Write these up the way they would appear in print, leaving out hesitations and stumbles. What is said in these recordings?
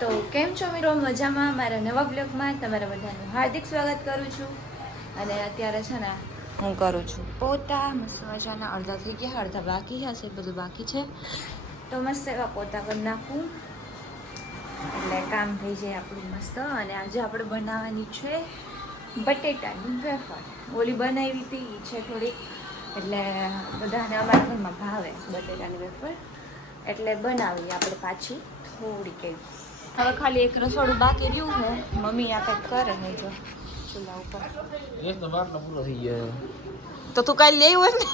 તો કેમ છો મિત્રો? મજામાં? મારા નવા બ્લોગમાં તમારા બધાનું હાર્દિક સ્વાગત કરું છું. અને અત્યારે છે ને હું કરું છું પોતા. મસ્ત મજાના અડધા થઈ ગયા, અડધા બાકી હશે, બધું બાકી છે. તો મસ્ત એવા પોતા કરી નાખું એટલે કામ થઈ જાય આપણું મસ્ત. અને આજે આપણે બનાવવાની છે બટેટાની વેફર. ઓલી બનાવી હતી છે થોડીક, એટલે બધાને અમારા ઘરમાં ભાવે બટેટાની વેફર, એટલે બનાવી આપણે પાછી થોડીક એવી. હવે ખાલી એક રસોડું બાકી રહ્યું છે, મમ્મી આ કંઈક કરે છે જો ચૂલા ઉપર. એક તો બાટલો પૂરો થઈ ગયો. તો તું કાલે લઈ હોય ને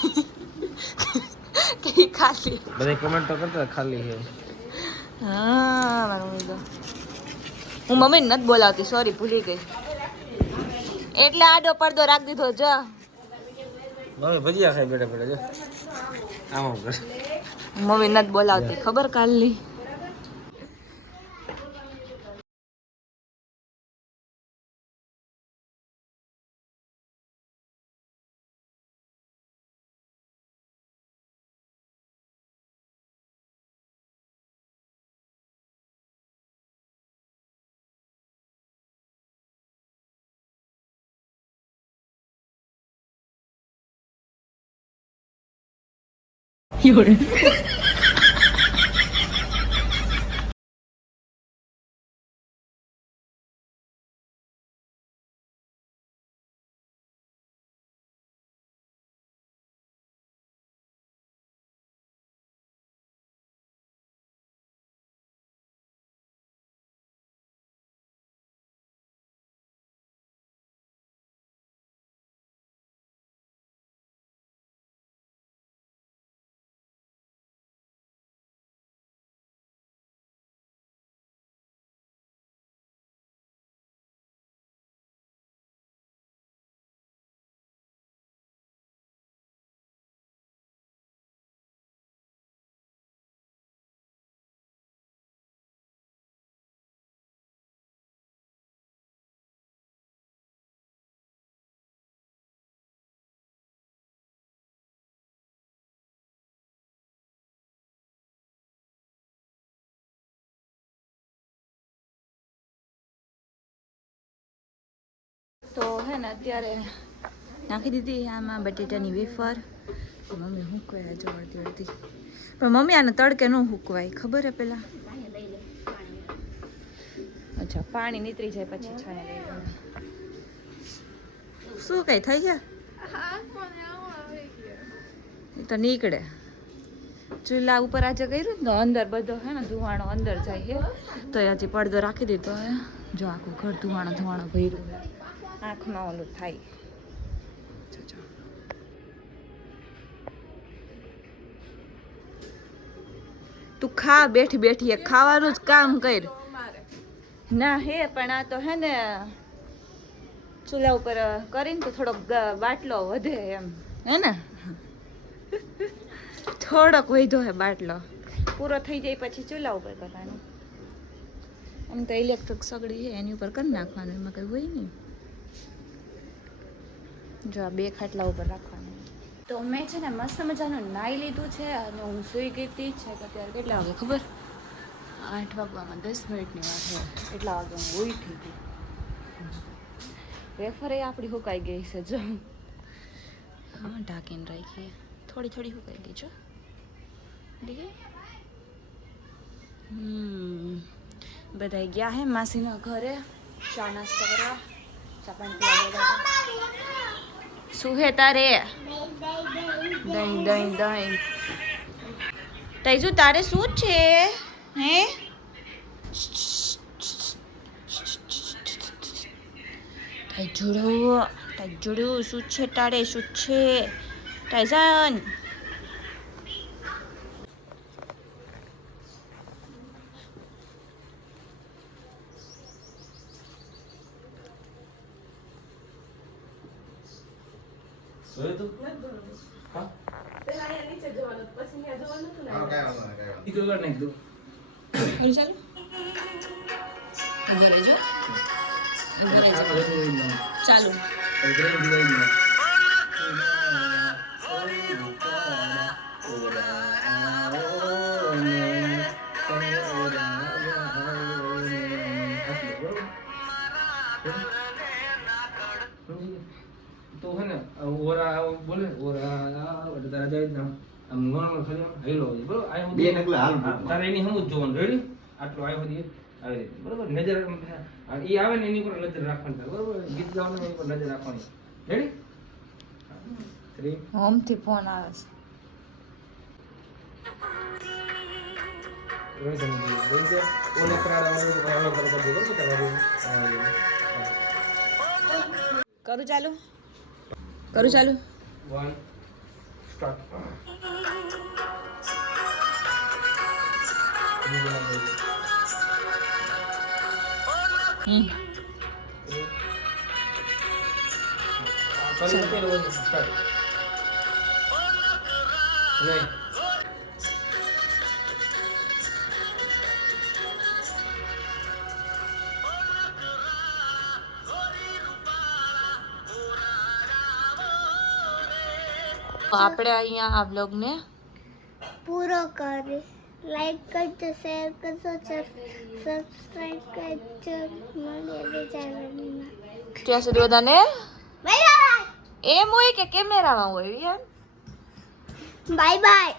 કે ખાલી બધા કમેન્ટ તો કરતા ખાલી છે. હા મારું મમ્મી તો હું મમ્મીને નથી બોલાવતી, સોરી ભૂલી ગઈ, એટલે આડો પડદો રાખી દીધો. જો મમ્મી ભજીયા ખાઈ બેઠા બેઠા જો આમ કર. મમ્મી નથી બોલાવતી, ખબર કાલની. તો હે ને અત્યારે નાખી દીધી આમાં બટેટાની વેફર. મમ્મી હૂકવાય જો અડધી અડધી, પણ મમ્મી આને તડકે ન હૂકવાય, ખબર હે પેલા. અચ્છા, પાણી નીતરી જાય પછી છાણા લઈ લેવાનું. શું કઈ થઈ ગયા? એ તો નીકળે. ચૂલા ઉપર આજે કર્યું ને અંદર બધો હે ને ધુવાણો અંદર જાય છે, તો હજી પડદો રાખી દીધો હે. જો આખું ઘર ધુવાણો ધુવાણો ભર્યું છે, આંખમાં ઓલું થાય. તું ખા બેઠી બેઠી, ખાવાનું જ કામ કર. ના હે પણ આ તો હે ને ચૂલા ઉપર કરીને તો થોડોક બાટલો વધે એમ, હે ને થોડોક વધ્યો હે બાટલો. પૂરો થઈ જાય પછી ચૂલા ઉપર કરવાનું. આમ તો ઇલેક્ટ્રિક સગડી છે એની ઉપર કરી નાખવાનું, એમાં કંઈ હોય નહીં. જો આ બે ખાટલા ઉપર રાખવાનું. તો મેં છે ને મસ્ત મજાનું નાહી લીધું છે અને હું સૂઈ ગઈ હતી. છે કે અત્યારે કેટલા વાગે ખબર? 8 વાગવામાં 10 મિનિટની વાત છે. એટલા વાગે હું ઉઠી હતી. વેફર આપણી હુકાઈ ગઈ છે જો. હા, ઢાંકીને રાખીએ, થોડી થોડી હુકાઈ ગઈ છો. બધા ગયા હે માસીના ઘરે ચા નાસ્તો કરવા. ચા પાણી પીવા. શું હે તારે? દહીં દહીં દહીં. તૈજુ તારે શું છે હે? તાઈજુડું શું છે તારે? શું છે ટાઈઝન? સોય તો હા પેલા અહીંયા નીચે જવાનું, પછી ત્યાં જવાનું હતું ને. હા, કાઈ વાંધો નહીં. ઈ તો કર નાખ દો. ચાલો ઉભો રહેજો, ઉભો રહેજો, ચાલો. હેલો બરોબર આ બે નકલા હાલ હા, તારે એની હમું જ જોવાનું રેડી આટલું આવ્યો હતી આવી રીતે બરોબર નજર ઈ આવે ને એની પર નજર રાખવાની તારે, બરોબર ગીત ગાવાનું એની પર નજર રાખવાની રેડી 3 હોમ થી ફોન આવે છે ઓલે કરાડા કરું ચાલુ કરું ચાલુ 1 સ્ટાર્ટ હમ આપણે અહીંયા આ બ્લોગને પૂરો કરે લાઈક કરજો શેર કરજો સબસ્ક્રાઇબ કરજો મળીએ બીજા વિડીયોમાં ત્યાં સુધી બધાને બાય એમ હોય કે કેમેરામાં હોય યાર બાય બાય